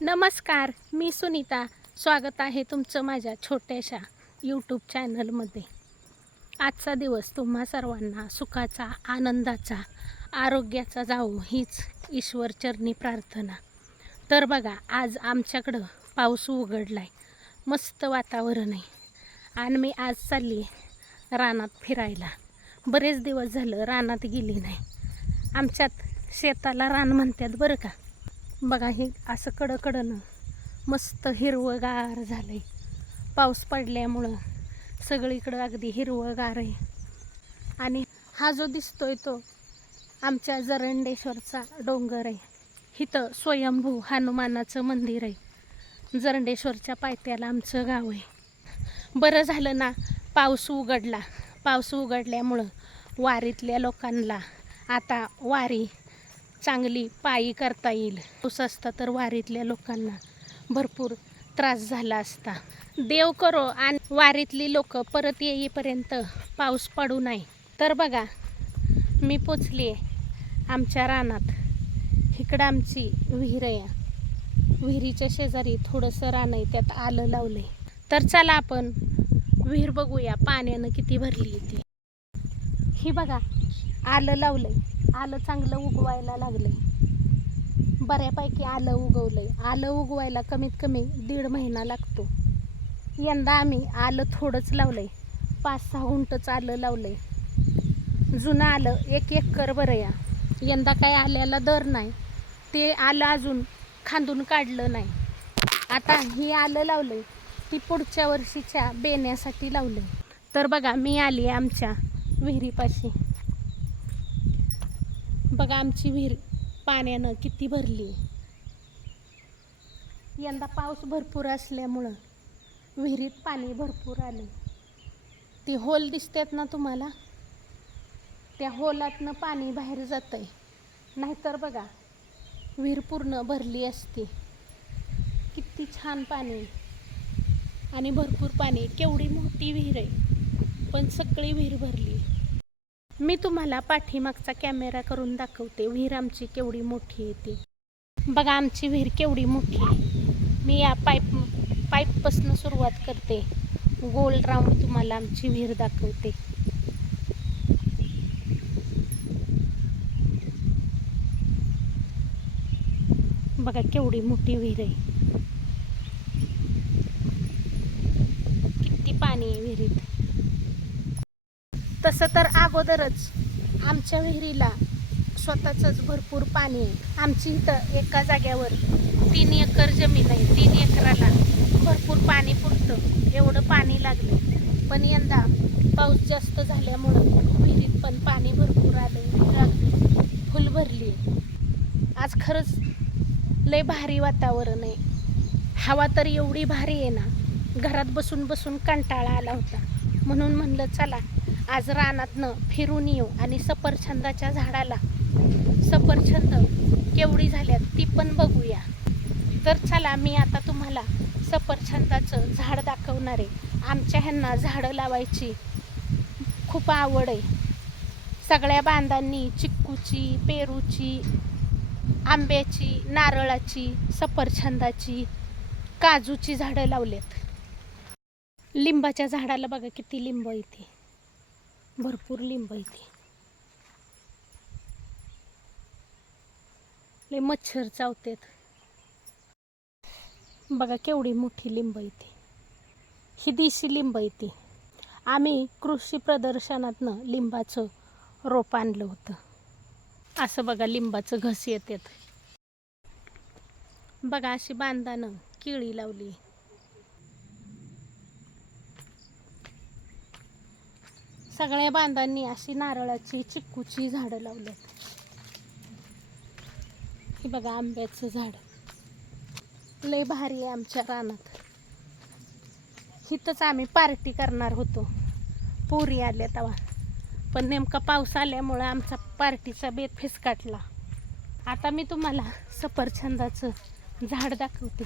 नमस्कार मी सुनीता. स्वागत आहे तुमचं माझ्या छोट्याशा यूट्यूब चॅनलमध्ये आजचा दिवस तुम्हा सर्वांना सुखाचा आनंदाचा आरोग्याचा जाऊ हीच ईश्वरचरणी प्रार्थना. तर बघा आज आमच्याकडं पाऊस उघडला आहे मस्त वातावरण आहे. आणि मी आज चालली रानात फिरायला. बरेच दिवस झालं रानात गेली नाही. आमच्यात शेताला रान म्हणतात बरं का? बघा हे असं कडकडनं मस्त हिरवंगार झालं आहे पाऊस पडल्यामुळं सगळीकडं अगदी हिरवंगार आहे. आणि हा जो दिसतोय तो आमच्या जरंडेश्वरचा डोंगर आहे. इथं स्वयंभू हनुमानाचं मंदिर आहे. जरंडेश्वरच्या पायथ्याला आमचं गाव आहे. बरं झालं ना पाऊस उघडला. पाऊस उघडल्यामुळं वारीतल्या लोकांना आता वारी चांगली पायी करता येईल. पाऊस असता तर वारीतल्या लोकांना भरपूर त्रास झाला असता. देव करो आणि वारीतली लोक परत येईपर्यंत पाऊस पडू नये. तर बघा मी पोचली आहे आमच्या रानात. इकडं आमची विहीर आहे. विहिरीच्या शेजारी थोडंसं रान आहे त्यात आलं लावलं आहे तर चला आपण विहीर बघूया पाण्यानं किती भरली ती. ही बघा आलं लावलं आहे आलं चांगलं उगवायला लागलं बऱ्यापैकी आलं उगवलंय. आलं उगवायला कमीत कमी दीड महिना लागतो. यंदा आम्ही आलं थोडंच लावलंय. पाच सहा गुंटच आलं लावलंय. जुनं आलं एक एकर बरं या. यंदा काय आल्याला दर नाही. ते आलं अजून खांदून काढलं नाही. आता ही आलं लावलंय. ती पुढच्या वर्षीच्या बेण्यासाठी लावलंय. तर बघा मी आली आमच्या विहिरीपाशी. बघा आमची विहीर पाण्यानं किती भरली. यंदा पाऊस भरपूर असल्यामुळं विहिरीत पाणी भरपूर आलं ती होल दिसतात ना तुम्हाला? त्या होलातनं पाणी बाहेर जातंय. नाहीतर बघा विहीर पूर्ण भरली असती. किती छान पाणी. आणि भरपूर पाणी. केवढी मोठी विहीर आहे. पण सगळी विहीर भरली. मी तुम्हाला पाठीमागचा कॅमेरा करून दाखवते. विहीर आमची केवढी मोठी आहे ती. बघा आमची विहीर केवढी मोठी आहे. मी या पाईप पाईपपासून सुरुवात करते. गोल राऊंड तुम्हाला आमची विहीर दाखवते. बघा केवढी मोठी विहीर आहे. किती पाणी आहे विहिरीत? तसं तर अगोदरच आमच्या विहिरीला स्वतःचंच भरपूर पाणी आहे. आमची इथं एका जाग्यावर तीन एकर जमीन आहे. तीन एकराला भरपूर पाणी पुरतं. एवढं पाणी लागलं. पण यंदा पाऊस जास्त झाल्यामुळं विहिरीत पण पाणी भरपूर आलं फुल भरली आज खरंच लय भारी वातावरण आहे. हवा तर एवढी भारी आहे ना. घरात बसून बसून कंटाळा आला होता. म्हणून म्हणलं चला आज रानातनं फिरून येऊ आणि सफरछंदाच्या झाडाला. सफरछंद केवढी झाल्यात ती पण बघूया. तर चला मी आता तुम्हाला सफरछंदाचं झाड दाखवणार आहे. आमच्या ह्यांना झाडं लावायची खूप आवड आहे. सगळ्या बांधांनी चिक्कूची पेरूची आंब्याची नारळाची सफरछंदाची काजूची झाडं लावलेत. लिंबाच्या झाडाला बघा किती लिंब इथे. भरपूर लिंब इथे लय मच्छर चावतात. बघा केवढी मोठी लिंब इथे ही देशी लिंब इथे आम्ही कृषी प्रदर्शनातनं लिंबाचं रोप आणलं होतं. असं बघा लिंबाचं घस येतात. बघा अशी बांधानं केळी लावली. सगळ्या बांधांनी अशी नारळाची चिक्कूची झाडं लावल्यात हे बघा आंब्याचं झाड. लय भारी आहे आमच्या रानात. इथंच आम्ही पार्टी करणार होतो. पोरी आल्या तेव्हा पण नेमका पाऊस आल्यामुळं आमचा पार्टीचा बेत फिसकाटला. आता मी तुम्हाला सफरछंदाचं झाड दाखवते.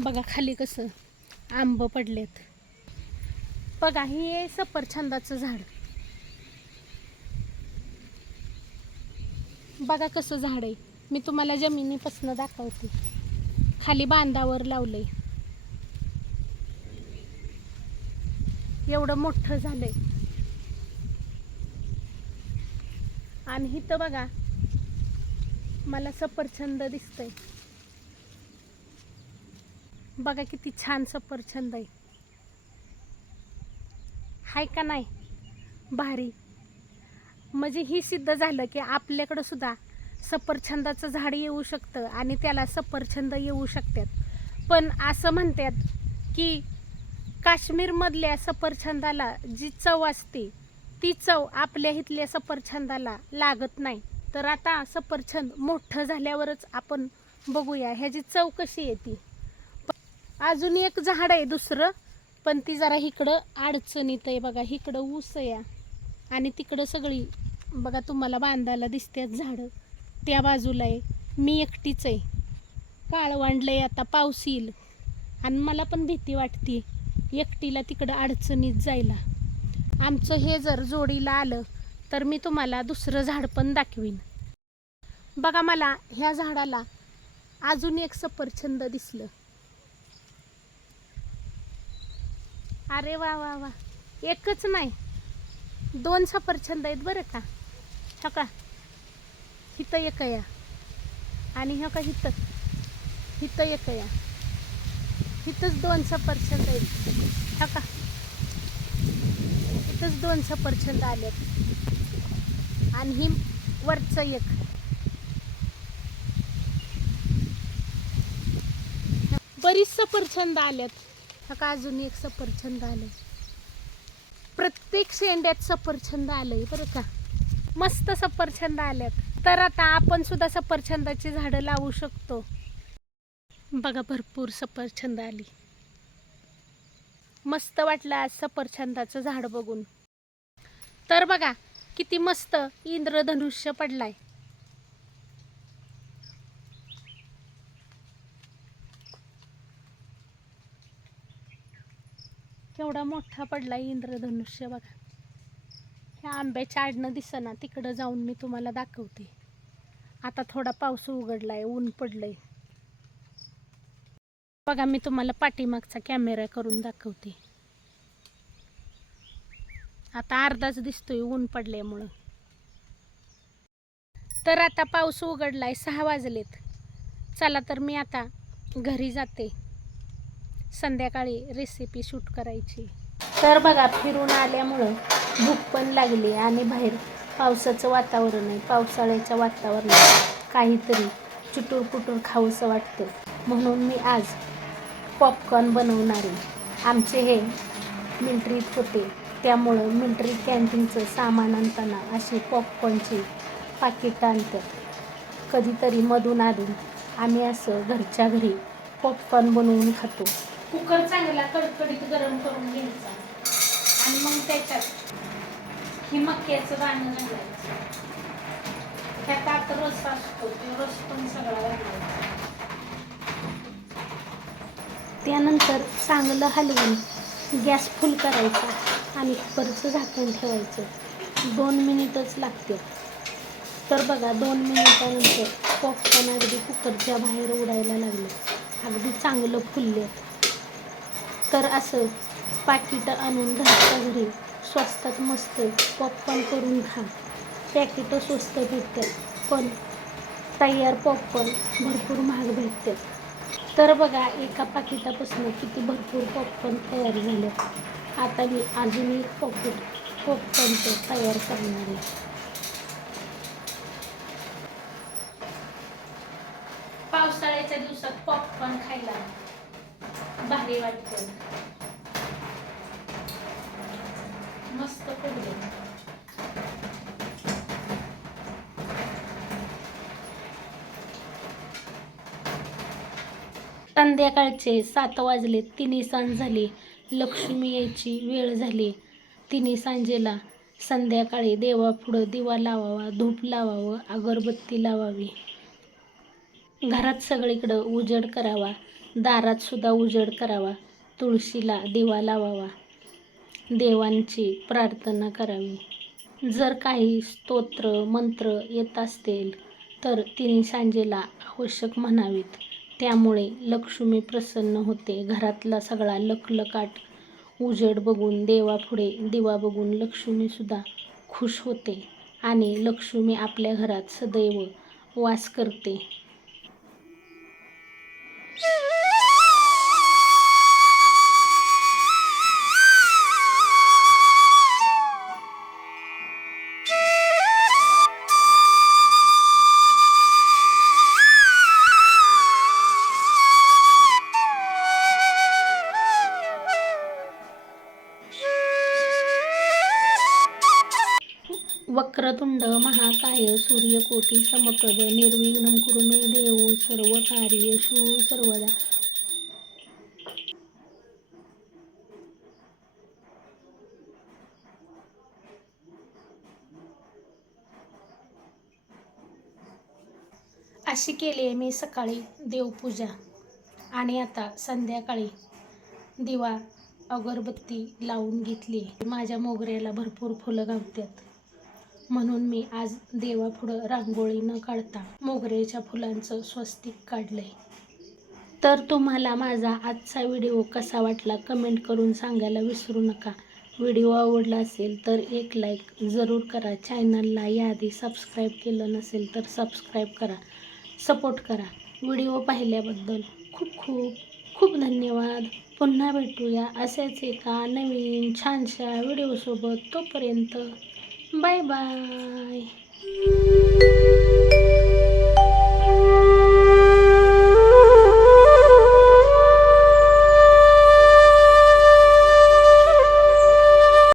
बघा खाली कसं आंब पडलेत. बघा हे आहे सफरछंदाचं झाड. बघा कसं झाड आहे. मी तुम्हाला जमिनीपासून दाखवते. खाली बांधावर लावलंय. एवढं मोठं झालंय. आणि इथं बघा मला सफरछंद दिसतंय. बघा किती छान सफरछंद आहे. हाय का नाही? भारी. म्हणजे ही सिद्ध झालं की आपल्याकडं सुद्धा सफरछंदाचं झाड येऊ शकतं आणि त्याला सफरछंद येऊ शकतात. पण असं म्हणतात की काश्मीरमधल्या सफरछंदाला जी चव असते ती चव आपल्या इथल्या सफरछंदाला लागत नाही. तर आता सफरछंद मोठं झाल्यावरच आपण बघूया ह्याची चव कशी येते. अजून एक झाड आहे दुसरं पण ती जरा इकडं अडचणीत आहे बघा इकडं ऊस आहे. आणि तिकडं सगळी बघा तुम्हाला बांधायला दिसतात झाडं. त्या बाजूला आहे. मी एकटीच आहे. काळवांडलं आहे आता पाऊस येईल. आणि मला पण भीती वाटते एकटीला तिकडं अडचणीत जायला. आमचं हे जर जोडीला आलं तर मी तुम्हाला दुसरं झाड पण दाखवीन. बघा मला ह्या झाडाला अजून एक सफरछंद दिसलं. अरे वा वा वा. एकच नाही. दोन सफरचंद आहेत बरं का? हो का? हिथं एक या आणि हो का हिथं? हिथं एक या इथंच दोन सफरचंद आहेत. हो का? इथंच दोन सफरचंद आलेत. आणि ही वरचं एक. बरीच सफरचंद आल्यात हा का अजून एक सफरछंद आलंय? प्रत्येक शेंड्यात सफरछंद आलंय बरं का. मस्त सफरछंद आल्यात. तर आता आपण सुद्धा सफरछंदाची झाडं लावू शकतो. बघा भरपूर सफरछंद आली. मस्त वाटलं आज सफरछंदाचं झाड बघून. तर बघा किती मस्त इंद्रधनुष्य पडलाय. केवढा मोठा पडलाय इंद्रधनुष्य बघा. ह्या आंब्याच्या आडनं दिसना तिकडं जाऊन मी तुम्हाला दाखवते. आता थोडा पाऊस उघडलाय ऊन पडलंय. बघा मी तुम्हाला पाठीमागचा कॅमेरा करून दाखवते. आता अर्धाच दिसतोय ऊन पडल्यामुळं. तर आता पाऊस उघडलाय सहा वाजलेत. चला तर मी आता घरी जाते. संध्याकाळी रेसिपी शूट करायची. तर बघा फिरून आल्यामुळं भूक पण लागली आणि बाहेर पावसाचं वातावरण आहे. पावसाळ्याच्या वातावरणात काहीतरी चुटूर पुटूर खाऊसं वाटतं. म्हणून मी आज पॉपकॉर्न बनवणार आहे. आमचे हे मिल्ट्रीत होते. त्यामुळं मिल्ट्री कॅन्टीनचं सामान आणताना अशी पॉपकॉर्नची पाकिटं आणतात. कधीतरी मधून आधून आम्ही असं घरच्या घरी पॉपकॉर्न बनवून खातो. कुकर चांगला कडकडीत गरम करून घ्यायचा. आणि मग त्याच्यात ही मक्याचं दाणं घालायचं. त्यात आता रस असतो तो रस पण सगळा घालायचा. त्यानंतर चांगलं हलवून गॅस फुल करायचा आणि कुकरचं झाकण ठेवायचं. दोन मिनिटच लागते. तर बघा दोन मिनिटानंतर पॉपकॉर्न अगदी कुकरच्या बाहेर उडायला लागले. अगदी चांगलं फुललेत तर असं पाकिटं आणून घालता घरी स्वस्तात मस्त पॉपकॉर्न करून खा. पॅकेटं स्वस्त भेटतात पण तयार पॉपकॉर्न भरपूर महाग भेटतात. तर बघा एका पाकिटापासून किती भरपूर पॉपकॉर्न तयार झालं. आता मी अजून एक पॉकेट पॉपकॉर्नचं तयार करणार आहे. पावसाळ्याच्या दिवसात पॉपकॉर्न खायला. भारी वाटतं मस्त पडले. संध्याकाळचे सात वाजले तिन्ही सांज झाली लक्ष्मी यायची वेळ झाली. तिन्ही सांजेला संध्याकाळी देवापुढं दिवा लावावा धूप लावावं अगरबत्ती लावावी. घरात सगळीकडं उजेड करावा. दारात सुद्धा उजेड करावा तुळशीला दिवा लावावा देवांची प्रार्थना करावी. जर काही स्तोत्र मंत्र येत असतील तर तिने सांजेला आवश्यक म्हणावीत. त्यामुळे लक्ष्मी प्रसन्न होते. घरातला सगळा लखलकाट उजेड बघून देवापुढे दिवा बघून लक्ष्मीसुद्धा खुश होते आणि लक्ष्मी आपल्या घरात सदैव वास करते. महाकाय सूर्यकोटी समप्रभ निर्विघ्न कुरु मे देव सर्व कार्येषु सर्वदा. अशी केली आहे मी सकाळी देवपूजा आणि आता संध्याकाळी दिवा अगरबत्ती लावून घेतली माझ्या मोगऱ्याला भरपूर फुलं गावतात म्हणून मी आज देवापुढं रांगोळी न काढता मोगऱ्याच्या फुलांचं स्वस्तिक काढलंय. तर तुम्हाला माझा आजचा व्हिडिओ कसा वाटला कमेंट करून सांगायला विसरू नका. व्हिडिओ आवडला असेल तर एक लाईक जरूर करा. चॅनलला याआधी सबस्क्राईब केलं नसेल तर सबस्क्राईब करा. सपोर्ट करा. व्हिडिओ पाहिल्याबद्दल खूप खूप खूप धन्यवाद. पुन्हा भेटूया असेच एका नवीन छानशा व्हिडिओसोबत तोपर्यंत Bye-bye.